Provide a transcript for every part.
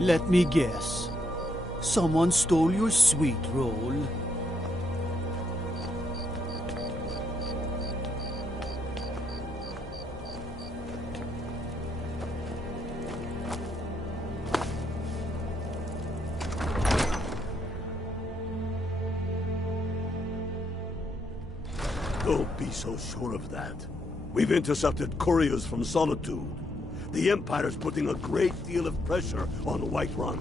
Let me guess. Someone stole your sweet roll. Don't be so sure of that. We've intercepted couriers from Solitude. The Empire's putting a great deal of pressure on Whiterun.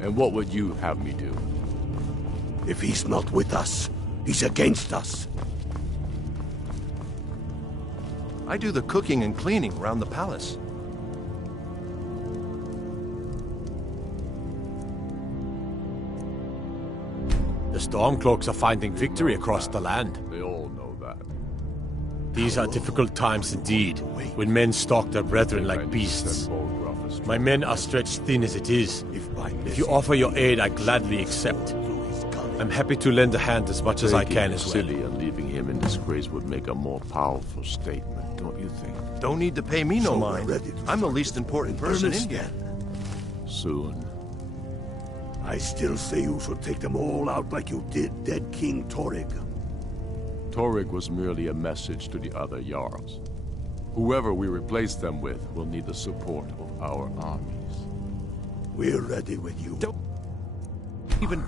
And what would you have me do? If he's not with us, he's against us. I do the cooking and cleaning around the palace. The Stormcloaks are finding victory across the land. They all know that. These are difficult times indeed, when men stalk their brethren like beasts. My men are stretched thin as it is. If you offer your aid, I gladly accept. I'm happy to lend a hand as much as I can as well. Silly and leaving him in disgrace would make a more powerful statement, don't you think? Don't need to pay me no mind. I'm the least important person in here. Soon. I still say you should take them all out like you did dead King Torrig. Torrig was merely a message to the other Jarls. Whoever we replace them with will need the support of our armies. We're ready when you...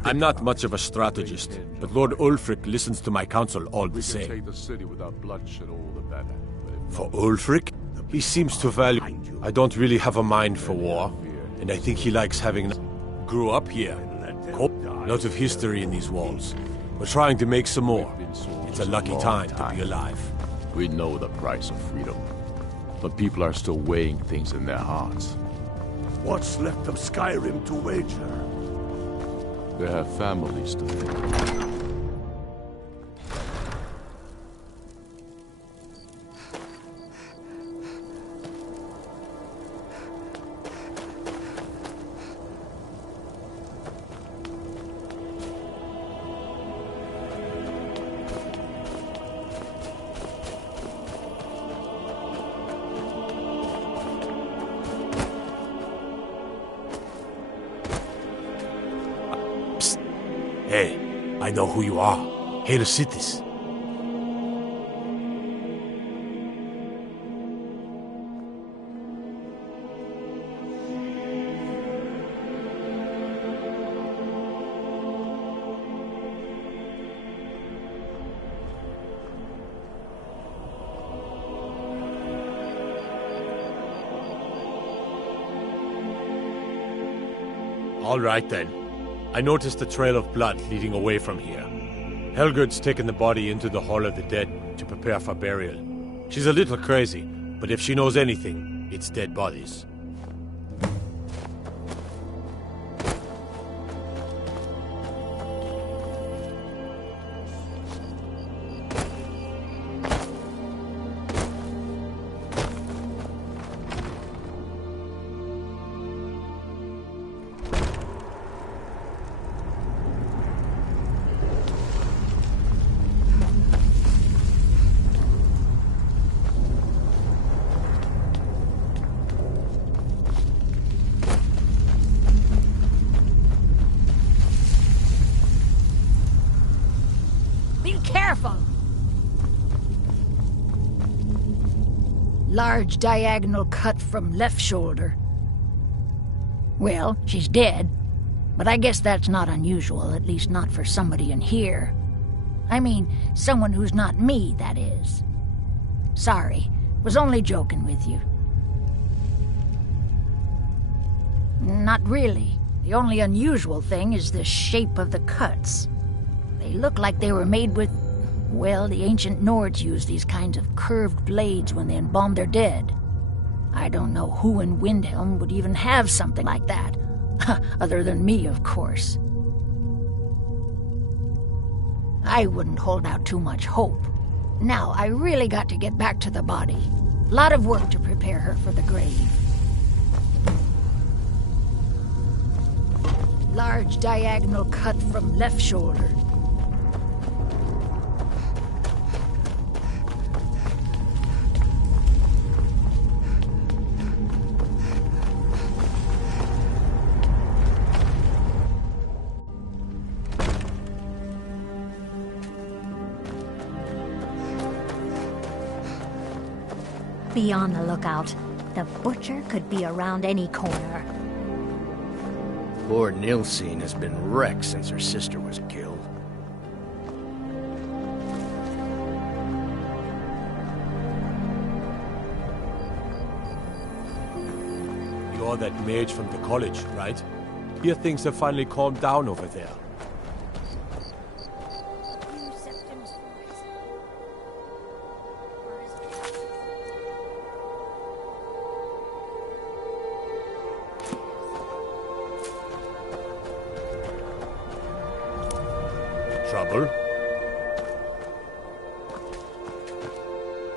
I'm not much of a strategist, but Lord Ulfric listens to my counsel all the We can same. take the city without bloodshed, all the better. But if For Ulfric, he seems to value... I don't really have a mind for war, and I think he likes having... Grew up here. Lot of history in these walls. We're trying to make some more. It's a lucky time to be alive. we know the price of freedom, but people are still weighing things in their hearts. What's left of Skyrim to wager? They have families to think. Hey, I know who you are. Heresitis. All right then. I noticed a trail of blood leading away from here. Helgerd's taken the body into the Hall of the Dead to prepare for burial. She's a little crazy, but if she knows anything, it's dead bodies. Large diagonal cut from left shoulder. Well, she's dead, but I guess that's not unusual, at least not for somebody in here. I mean, someone who's not me, that is. Sorry, was only joking with you. Not really. The only unusual thing is the shape of the cuts. They look like they were made with... Well, the ancient Nords used these kinds of curved blades when they embalmed their dead. I don't know who in Windhelm would even have something like that. Other than me, of course. I wouldn't hold out too much hope. Now, I really got to get back to the body. A lot of work to prepare her for the grave. Large diagonal cut from left shoulder. Be on the lookout. The butcher could be around any corner. Poor Nilsine has been wrecked since her sister was killed. You're that mage from the college, right? Hear things have finally calmed down over there. Trouble?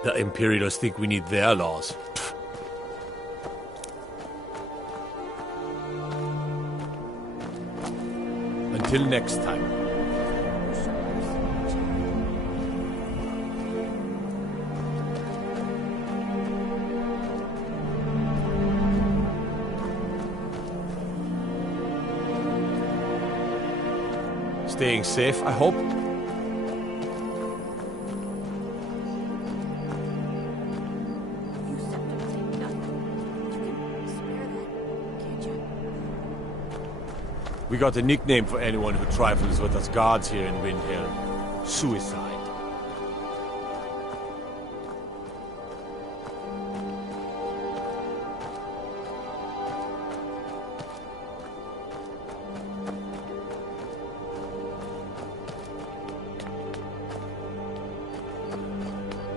The Imperials think we need their laws. Until next time. Staying safe, I hope. We got a nickname for anyone who trifles with us guards here in Windhelm. Suicide.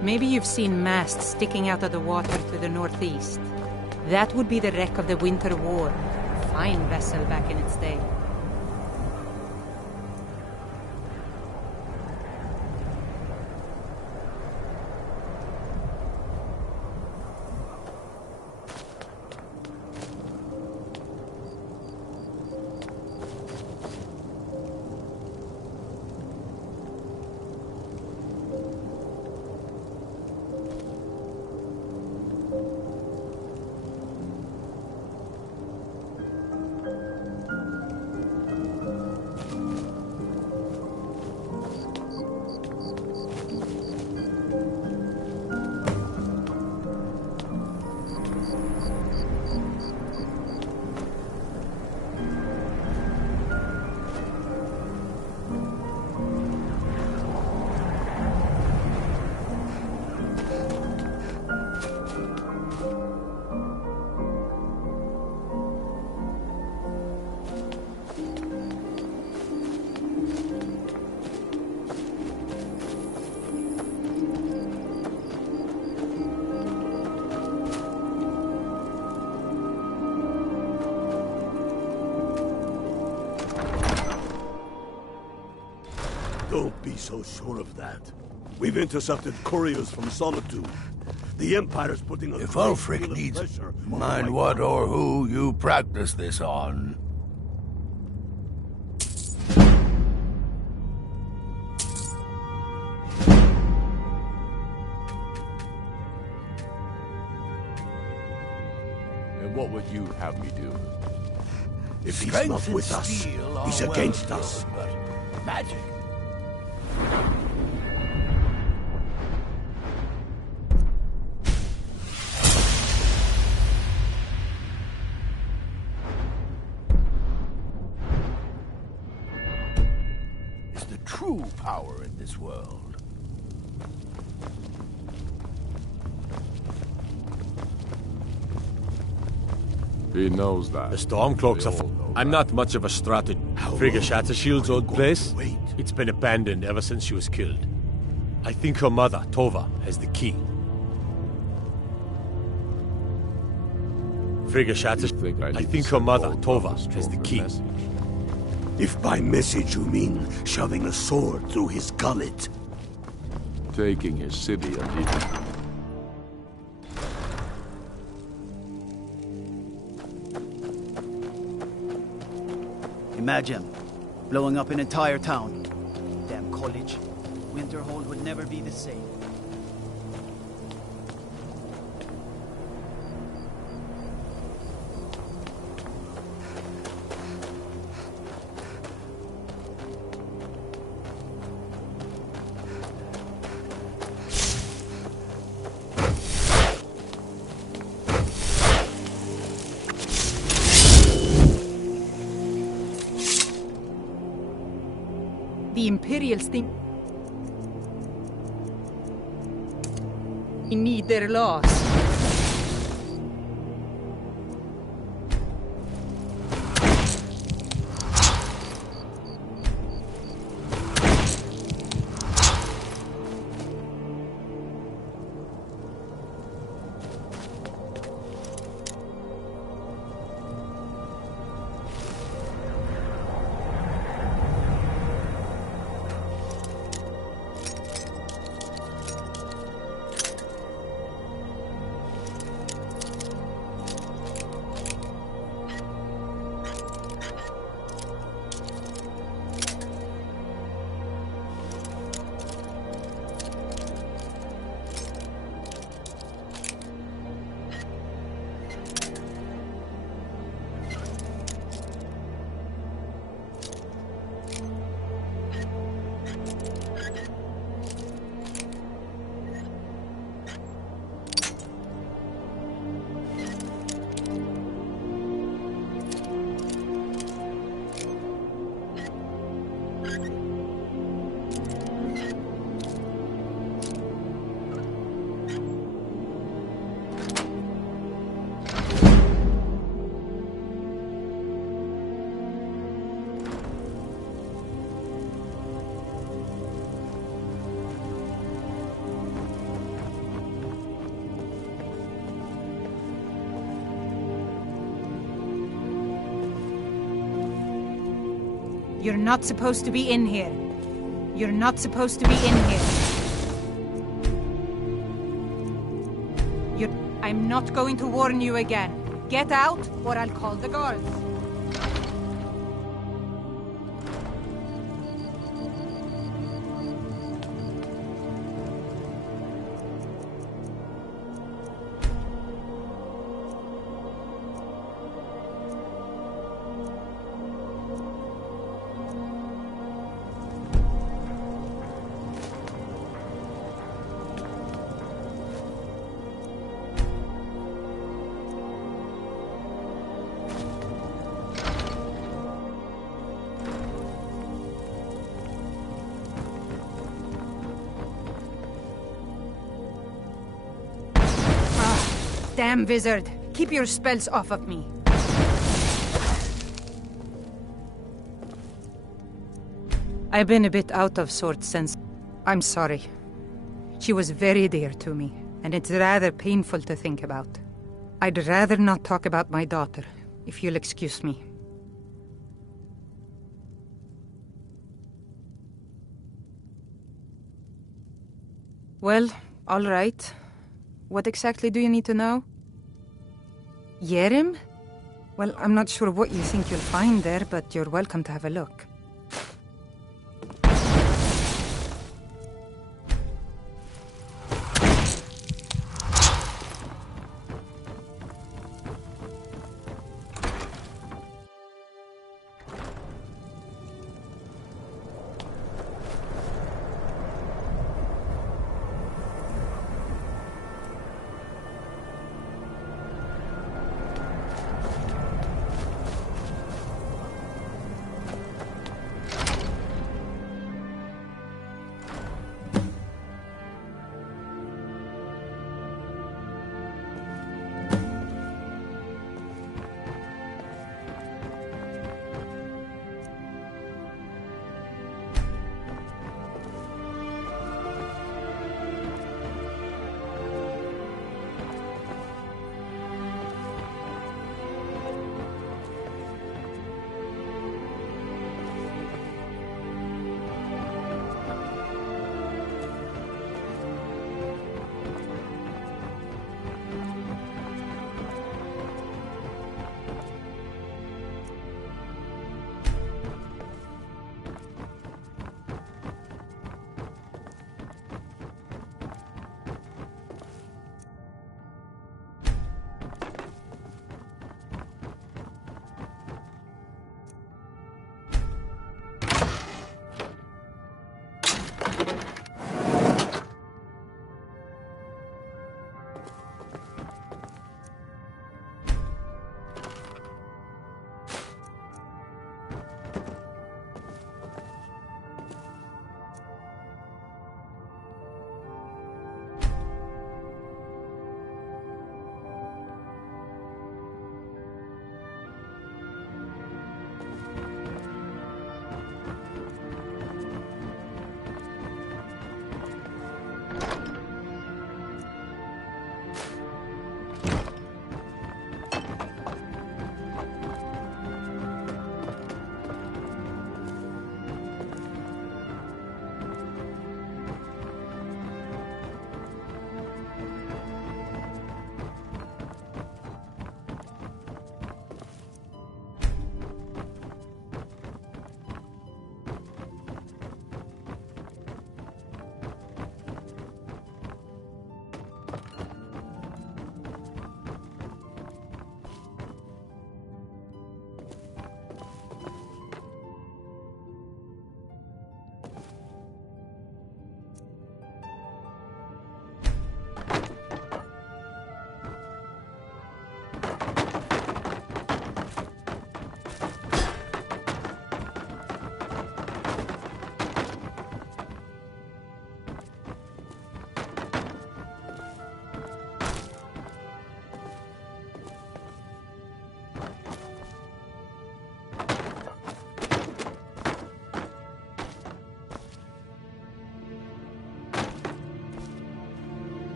Maybe you've seen masts sticking out of the water to the northeast. That would be the wreck of the Winter War. A fine vessel back in its day. Don't be so sure of that. We've intercepted couriers from Solitude. The Empire's putting a If great Ulfric deal of needs pressure it, on mind the what White or who you practice this on. And what would you have me do? If he's Strength not and with us, steel are he's well against good, us. But magic. Is the true power in this world. He knows that. The Stormcloaks are... I'm not much of a strateg. Frigga Shattershield's old place? Wait. It's been abandoned ever since she was killed. I think her mother, Tova, has the key. Frigga Shattershield... I think her mother, Tova, has the key. If by message you mean shoving a sword through his gullet. Taking his city and leaving. Imagine blowing up an entire town. Damn college. Winterhold would never be the same. The Imperials think we need their laws. You're not supposed to be in here. You're not supposed to be in here. I'm not going to warn you again. Get out, or I'll call the guards. Damn wizard! Keep your spells off of me. I've been a bit out of sorts since... I'm sorry. She was very dear to me, and it's rather painful to think about. I'd rather not talk about my daughter, if you'll excuse me. Well, all right. What exactly do you need to know? Yerim? Well, I'm not sure what you think you'll find there, but you're welcome to have a look.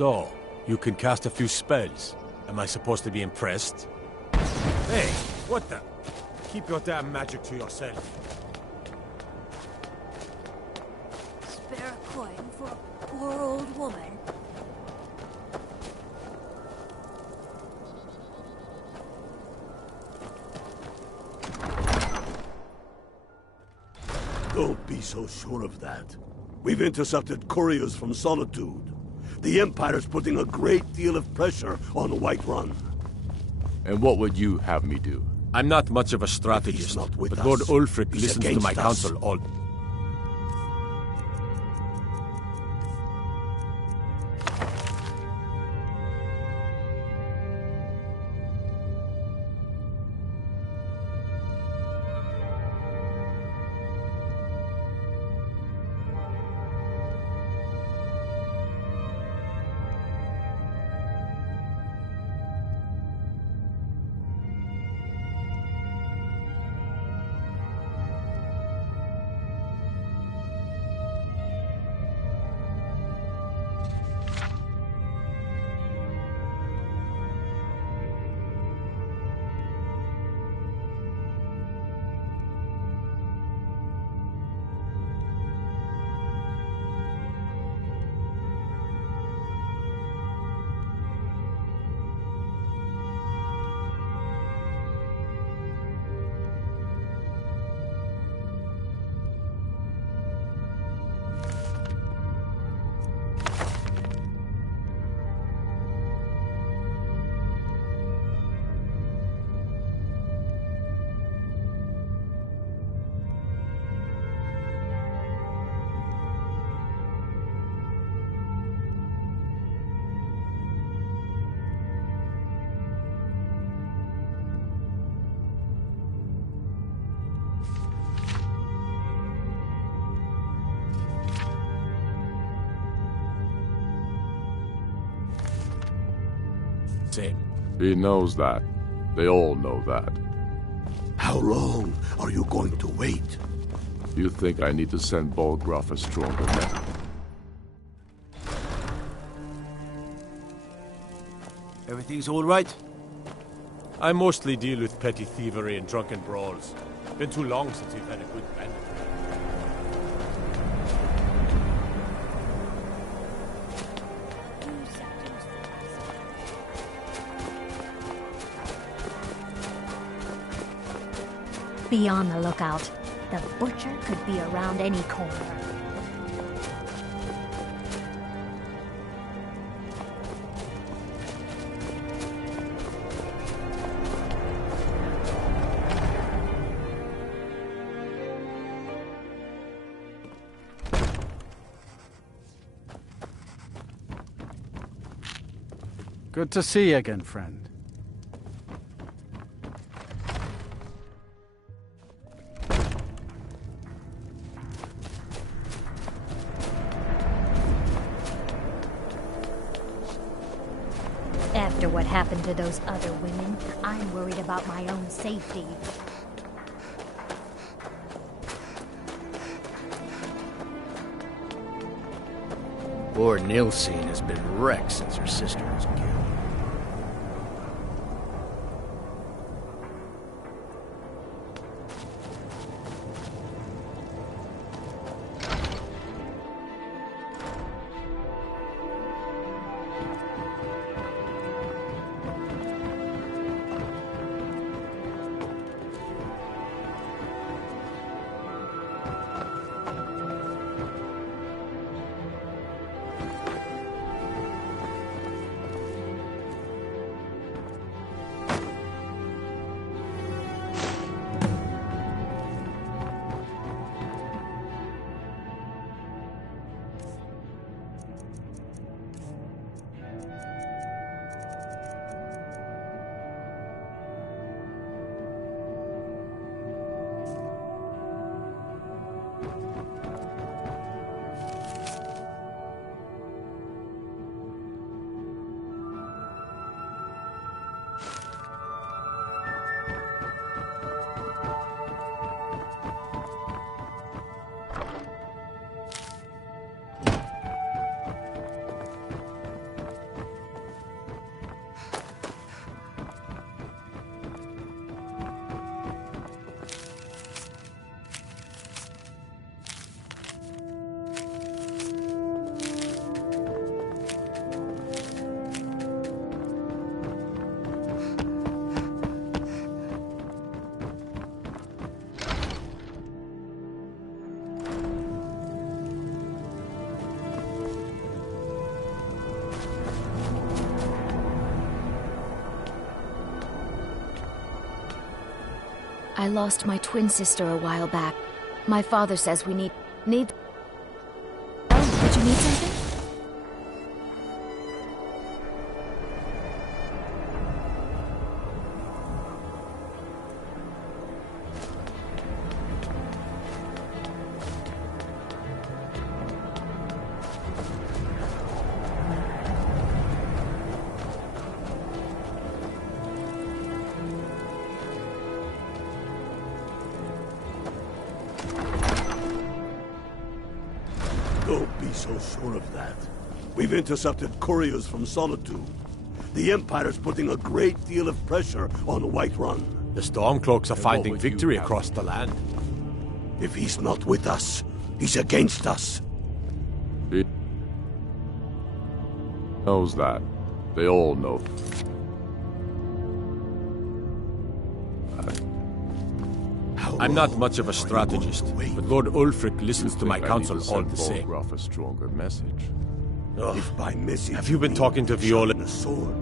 So, you can cast a few spells. Am I supposed to be impressed? Hey, what the? Keep your damn magic to yourself. Spare a coin for a poor old woman. Don't be so sure of that. We've intercepted couriers from Solitude. The Empire's putting a great deal of pressure on Whiterun. And what would you have me do? I'm not much of a strategist, not with but Lord us. Ulfric He's listens to against my us. counsel all... Same. He knows that. They all know that. How long are you going to wait? You think I need to send Bolgraf a stronger man? Everything's all right? I mostly deal with petty thievery and drunken brawls. Been too long since we've had a good bandit. Be on the lookout. The butcher could be around any corner. Good to see you again, friend. After what happened to those other women, I'm worried about my own safety. Lord Nilsine has been wrecked since her sister was killed. lost my twin sister a while back. My father says we need... Oh, did you need something? Don't be so sure of that. We've intercepted couriers from Solitude. The Empire's putting a great deal of pressure on Whiterun. The Stormcloaks are finding victory across the land. If he's not with us, he's against us. He knows that. They all know. I'm not much of a strategist, but Lord Ulfric listens to my counsel all the same. Bolgraf a stronger message. If by message have you been talking to Viola?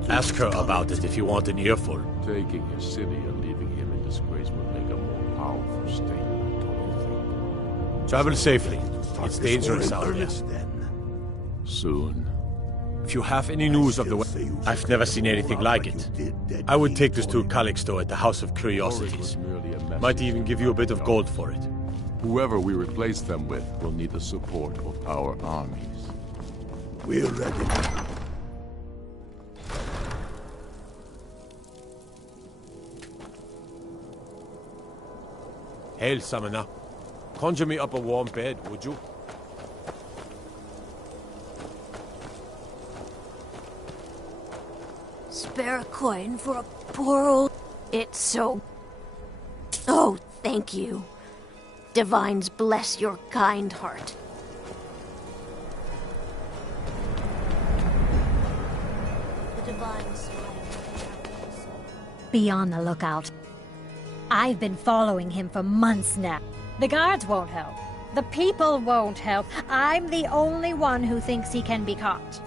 Ask her about it if you want an earful. Taking his city and leaving him in disgrace would make a more powerful statement, don't you think? Travel safely. It's dangerous out here. Soon. If you have any news of the... I've never seen anything like it. I would take this to Calixto at the House of Curiosities. Might even give you a bit of gold for it. Whoever we replace them with will need the support of our armies. We're ready. Hail, Summoner. Conjure me up a warm bed, would you? Spare a coin for a poor old... It's so... Oh, thank you. Divines bless your kind heart. The divines... Be on the lookout. I've been following him for months now. The guards won't help. The people won't help. I'm the only one who thinks he can be caught.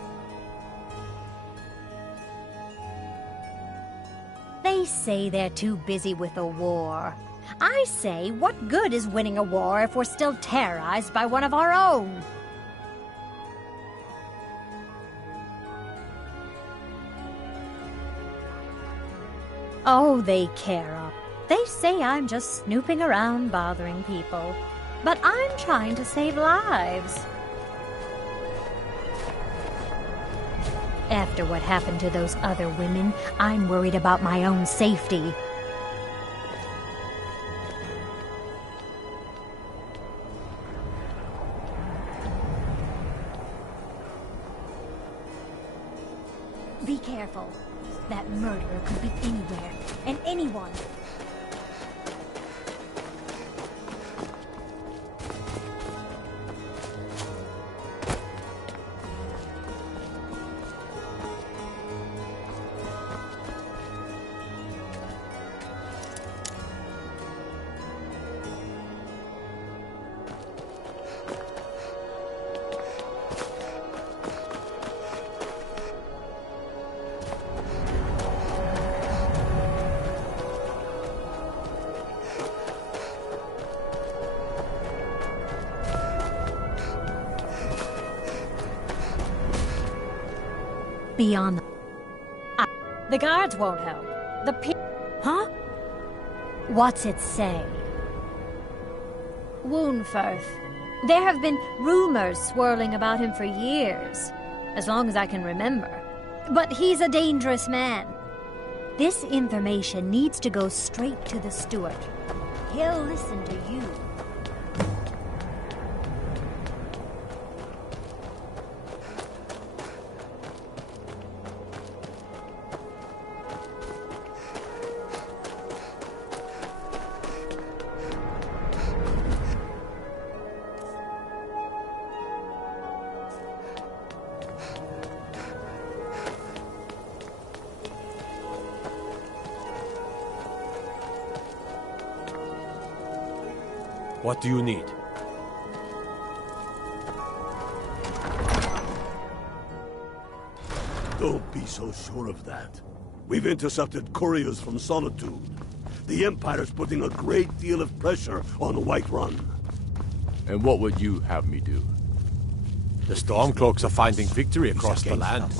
They say they're too busy with the war. I say, what good is winning a war if we're still terrorized by one of our own? Oh, they care up. They say I'm just snooping around bothering people. But I'm trying to save lives. After what happened to those other women, I'm worried about my own safety. Be careful. That murderer could be anywhere, and anyone. Beyond the guards won't help. The Huh? What's it say? Woundfirth. There have been rumors swirling about him for years, as long as I can remember. But he's a dangerous man. This information needs to go straight to the steward. He'll listen to you. What do you need? Don't be so sure of that. We've intercepted couriers from Solitude. The Empire's putting a great deal of pressure on Whiterun. And what would you have me do? The Stormcloaks are finding victory across the land.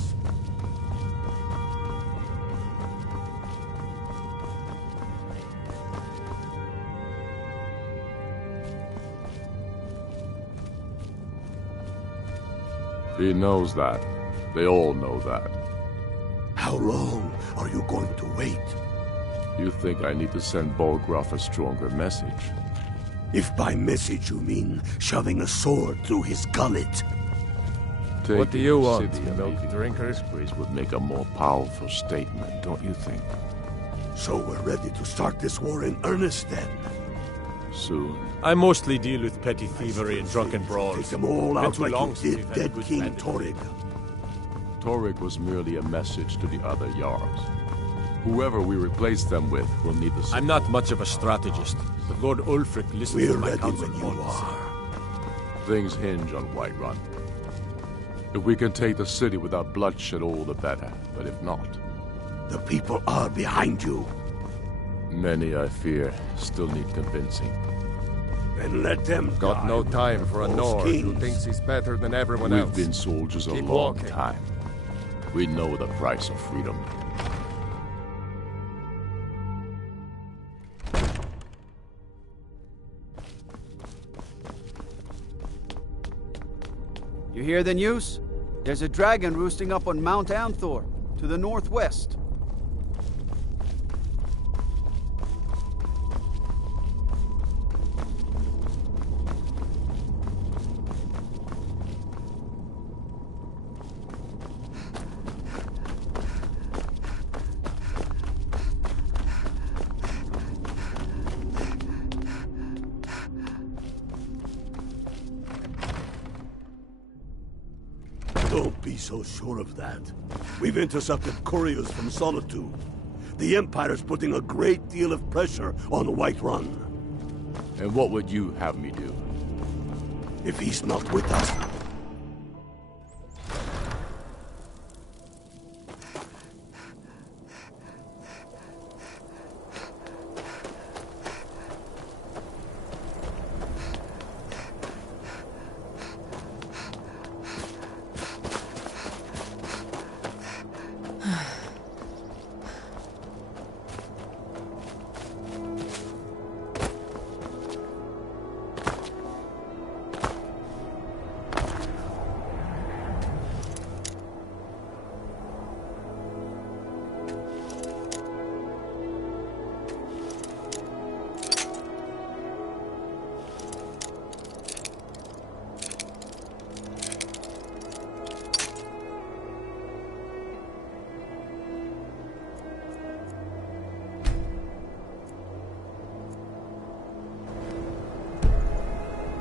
He knows that. They all know that. How long are you going to wait? You think I need to send Bolgraf a stronger message? If by message you mean shoving a sword through his gullet. What do you want, milk drinker? Would make a more powerful statement, don't you think? So we're ready to start this war in earnest then? Soon. I mostly deal with petty thievery and drunken brawls. Take them all out like you did dead King Torrig. Torrig was merely a message to the other Jarls. Whoever we replace them with will need the support. I'm not much of a strategist, but Lord Ulfric listens to my counsel. We're ready when you are. Things hinge on Whiterun. If we can take the city without bloodshed, all the better. But if not... The people are behind you. Many, I fear, still need convincing. Then let them Got no time for a Nord who thinks he's better than everyone else. We've been soldiers a Keep long walking. time. We know the price of freedom. You hear the news? There's a dragon roosting up on Mount Anthor, to the northwest. Don't be so sure of that. We've intercepted couriers from Solitude. The Empire's putting a great deal of pressure on Whiterun. And what would you have me do? If he's not with us...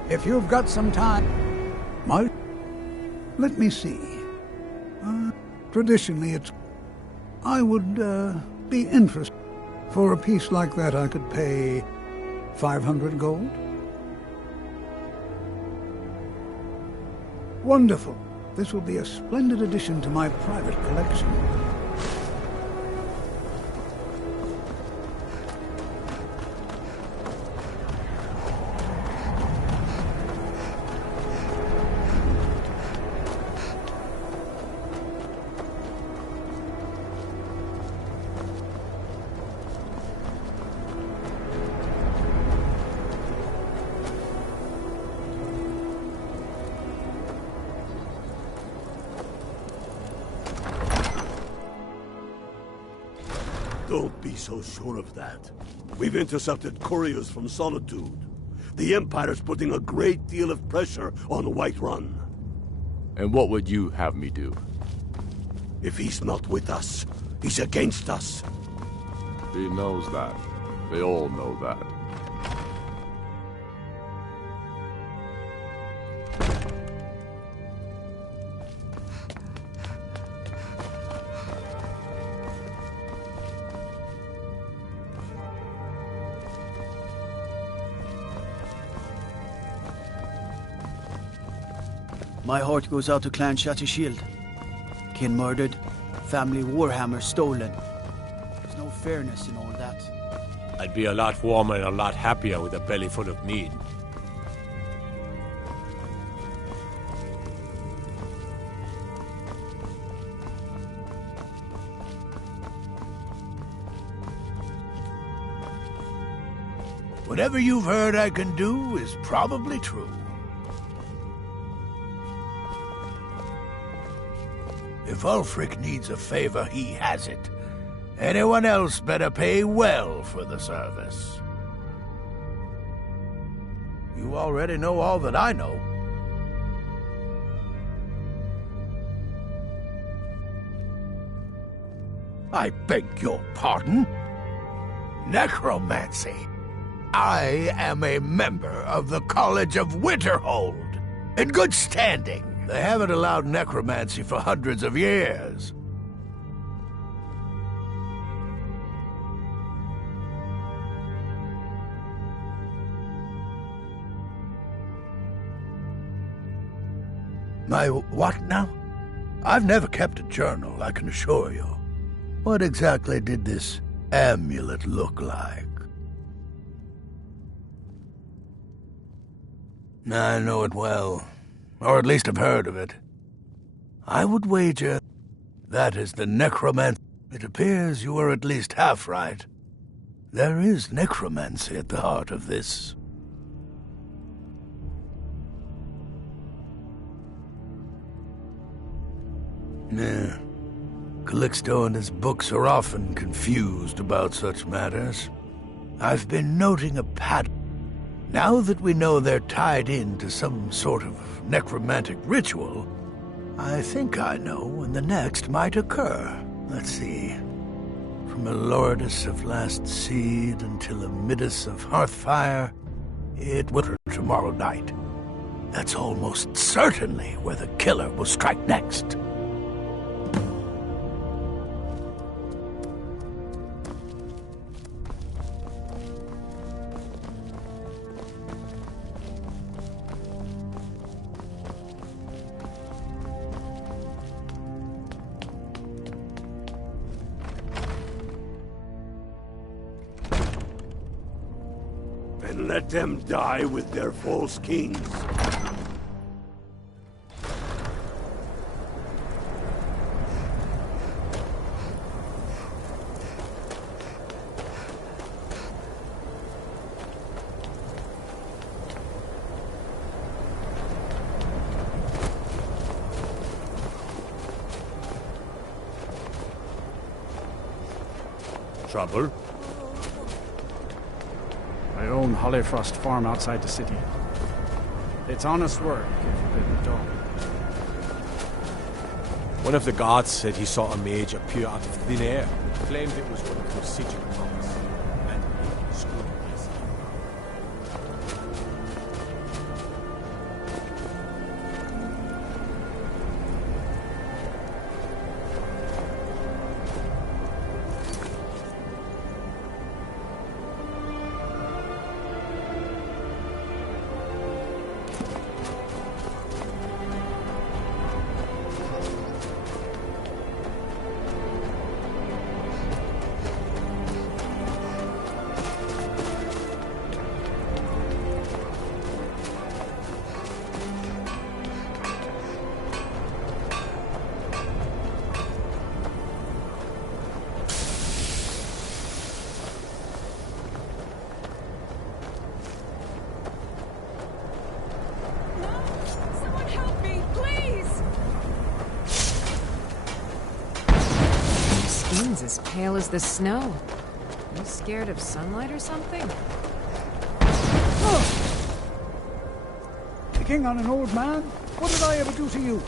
If you've got some time, let me see. Traditionally, I would be interested. For a piece like that, I could pay 500 gold. Wonderful. This will be a splendid addition to my private collection. Don't be so sure of that. We've intercepted couriers from Solitude. The Empire's putting a great deal of pressure on Whiterun. And what would you have me do? If he's not with us, he's against us. He knows that. They all know that. My heart goes out to Clan Shattershield. Kin murdered, family warhammer stolen. There's no fairness in all that. I'd be a lot warmer and a lot happier with a belly full of mead. Whatever you've heard I can do is probably true. If Ulfric needs a favor, he has it. Anyone else better pay well for the service. You already know all that I know. I beg your pardon? Necromancy. I am a member of the College of Winterhold, in good standing. They haven't allowed necromancy for hundreds of years. My what now? I've never kept a journal, I can assure you. What exactly did this amulet look like? I know it well, or at least I've heard of it. I would wager that is the necromancy. It appears you were at least half right. There is necromancy at the heart of this. Yeah. Calixto and his books are often confused about such matters. I've been noting a pattern. Now that we know they're tied into some sort of necromantic ritual, I think I know when the next might occur. Let's see. From Elordis of Last Seed until Amidus of Hearthfire, it will tomorrow night. That's almost certainly where the killer will strike next. And let them die with their false kings. Trouble? I own Hollyfrost Farm outside the city. It's honest work, if a bit dull. One of the guards said he saw a mage appear out of thin air. Claimed it was one of those siege monks. And he screwed his As pale as the snow. You scared of sunlight or something? Oh. Picking on an old man? What did I ever do to you?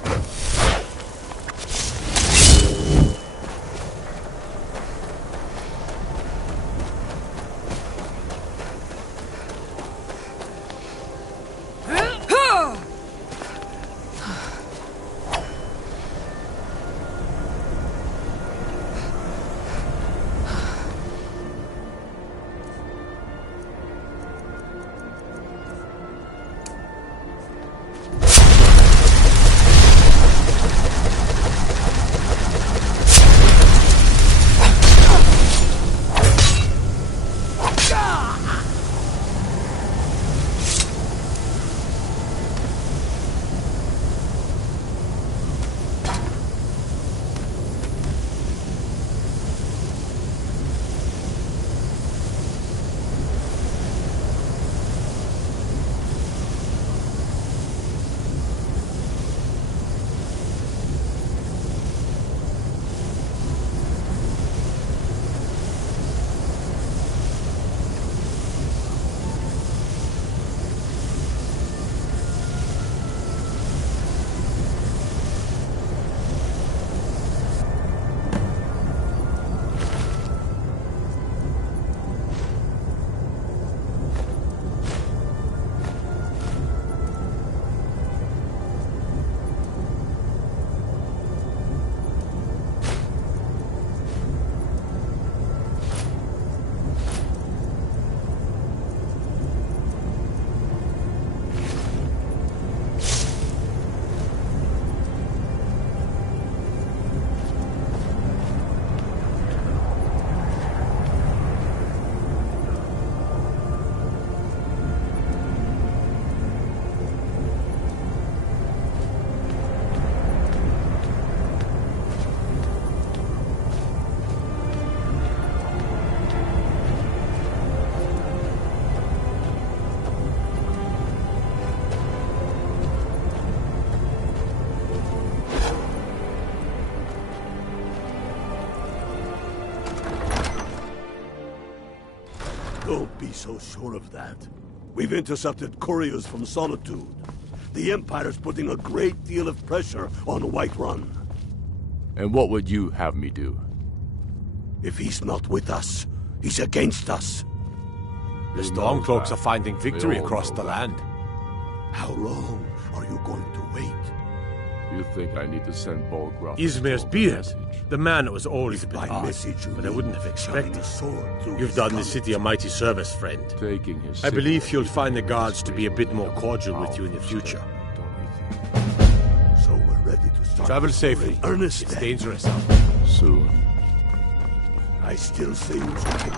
so sure of that. We've intercepted couriers from Solitude. The Empire's putting a great deal of pressure on Whiterun. And what would you have me do? If he's not with us, he's against us. The Stormcloaks are finding victory across the land. How long are you going to wait? You think I need to send Bolgraf? Izmir's beard. The man was always a bit odd, but I wouldn't have expected. You've done the city a mighty service, friend. Taking his I believe you'll find the guards to be a bit more cordial with you in the future. So we're ready to start. Travel safely. Ernest, it's dangerous out. Soon. I still say you should.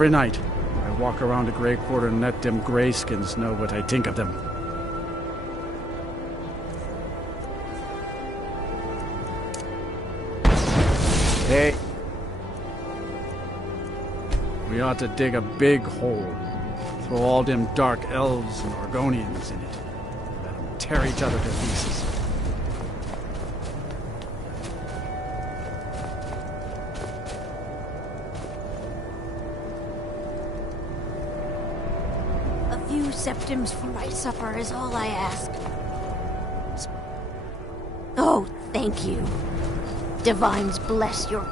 Every night, I walk around the Grey Quarter and let them greyskins know what I think of them. Hey. We ought to dig a big hole. Throw all them dark elves and Argonians in it. Let them tear each other to pieces. A few septims for my supper is all I ask. Oh, thank you. Divines bless your...